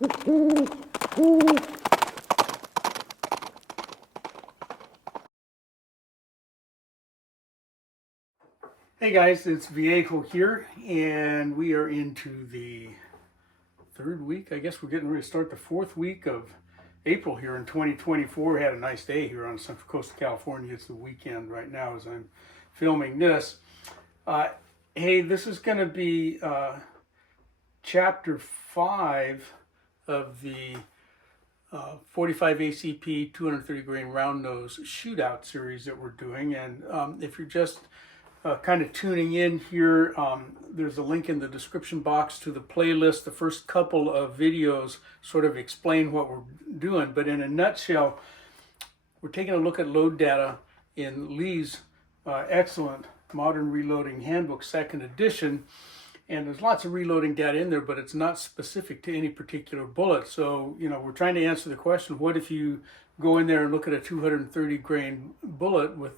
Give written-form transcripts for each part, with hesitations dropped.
Hey guys, it's Viejo here, and we are into the third week. I guess we're getting ready to start the fourth week of April here in 2024. We had a nice day here on the Central Coast of California. It's the weekend right now as I'm filming this. Hey, this is going to be chapter 5 of the 45 ACP 230 grain round nose shootout series that we're doing. And if you're just kind of tuning in here, there's a link in the description box to the playlist. The first couple of videos sort of explain what we're doing, but in a nutshell, we're taking a look at load data in Lee's excellent Modern Reloading Handbook, second edition. And there's lots of reloading data in there, but it's not specific to any particular bullet. So, you know, we're trying to answer the question, what if you go in there and look at a 230 grain bullet with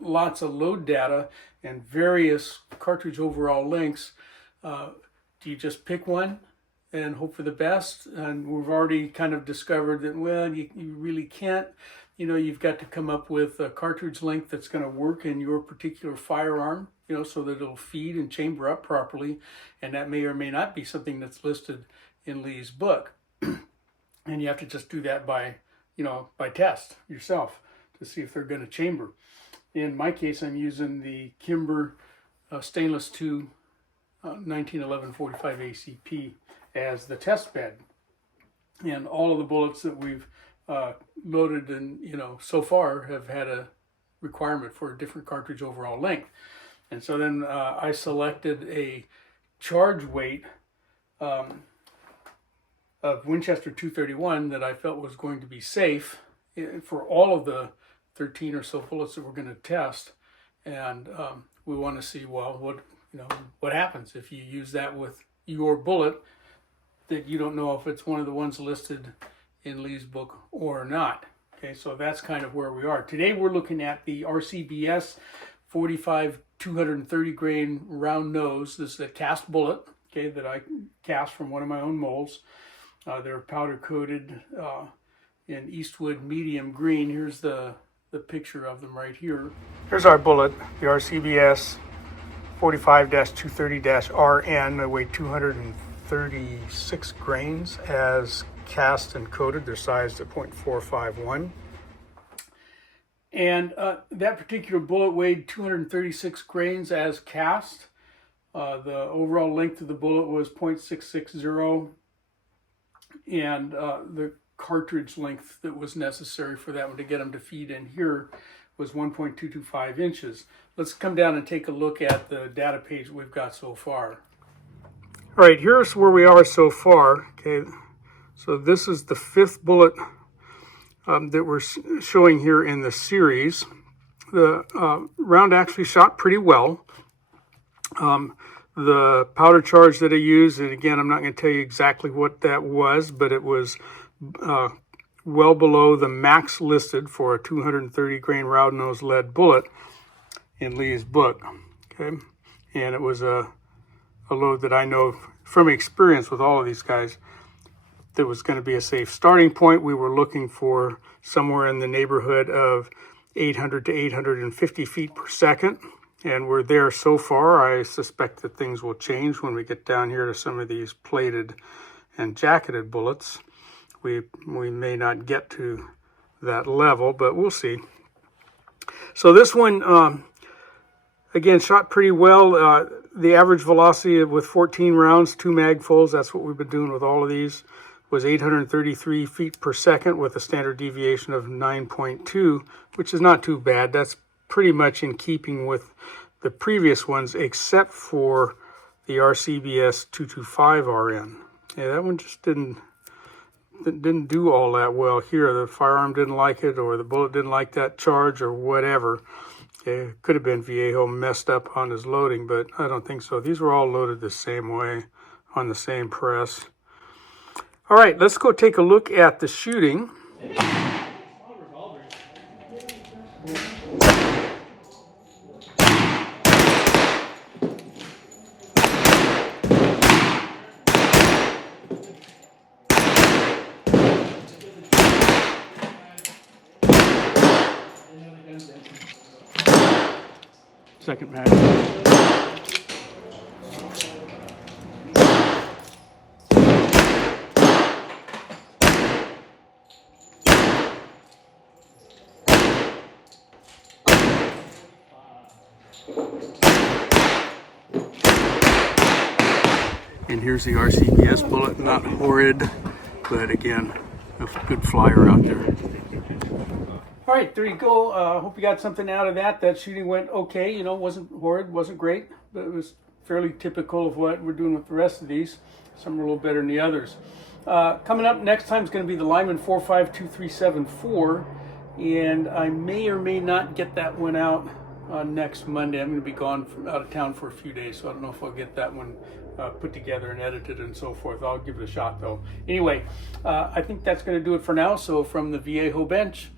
lots of load data and various cartridge overall lengths? Do you just pick one and hope for the best? And we've already kind of discovered that, well, you really can't. You know, you've got to come up with a cartridge length that's going to work in your particular firearm, you know, so that it'll feed and chamber up properly. And that may or may not be something that's listed in Lee's book. And you have to just do that by, you know, by test yourself to see if they're going to chamber. In my case, I'm using the Kimber Stainless 2 1911 45 ACP as the test bed. And all of the bullets that we've loaded and, you know, so far have had a requirement for a different cartridge overall length. And so then I selected a charge weight of Winchester 231 that I felt was going to be safe for all of the 13 or so bullets that we're going to test. And we want to see, well, what happens if you use that with your bullet that you don't know if it's one of the ones listed in Lee's book or not. Okay, so that's kind of where we are. Today we're looking at the RCBS 45 230 grain round nose. This is a cast bullet, okay, that I cast from one of my own molds. They're powder coated in Eastwood medium green. Here's the picture of them right here. Here's our bullet, the RCBS 45-230-RN. They weigh 236 grains as cast and coated. They're sized at .451. And that particular bullet weighed 236 grains as cast. The overall length of the bullet was .660. And the cartridge length that was necessary for that one to get them to feed in here was 1.225 inches. Let's come down and take a look at the data page we've got so far. All right, here's where we are so far. Okay, so this is the fifth bullet that we're showing here in the series. The round actually shot pretty well. The powder charge that I used, and again, I'm not going to tell you exactly what that was, but it was well below the max listed for a 230 grain round nose lead bullet in Lee's book. Okay, and it was a load that I know from experience with all of these guys that was going to be a safe starting point. We were looking for somewhere in the neighborhood of 800 to 850 feet per second, and we're there so far. I suspect that things will change when we get down here to some of these plated and jacketed bullets. We may not get to that level, but we'll see. So this one, again, shot pretty well. The average velocity with 14 rounds, 2 magfuls, that's what we've been doing with all of these, was 833 feet per second with a standard deviation of 9.2, which is not too bad. That's pretty much in keeping with the previous ones, except for the RCBS 225RN. Yeah, that one just didn't do all that well here. The firearm didn't like it, or the bullet didn't like that charge, or whatever. It could have been Viejo messed up on his loading, but I don't think so. These were all loaded the same way on the same press. All right, let's go take a look at the shooting. second match. And here's the RCBS bullet, not horrid, but again, a good flyer out there. All right, there you go. Hope you got something out of that. That shooting went okay. You know, wasn't horrid, wasn't great, but it was fairly typical of what we're doing with the rest of these. Some are a little better than the others. Coming up next time is going to be the Lyman 452374, and I may or may not get that one out next Monday. I'm going to be gone out of town for a few days, so I don't know if I'll get that one put together and edited and so forth. I'll give it a shot though. Anyway, I think that's going to do it for now. So from the Viejo bench,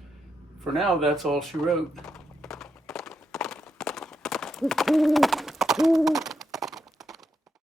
for now, that's all she wrote.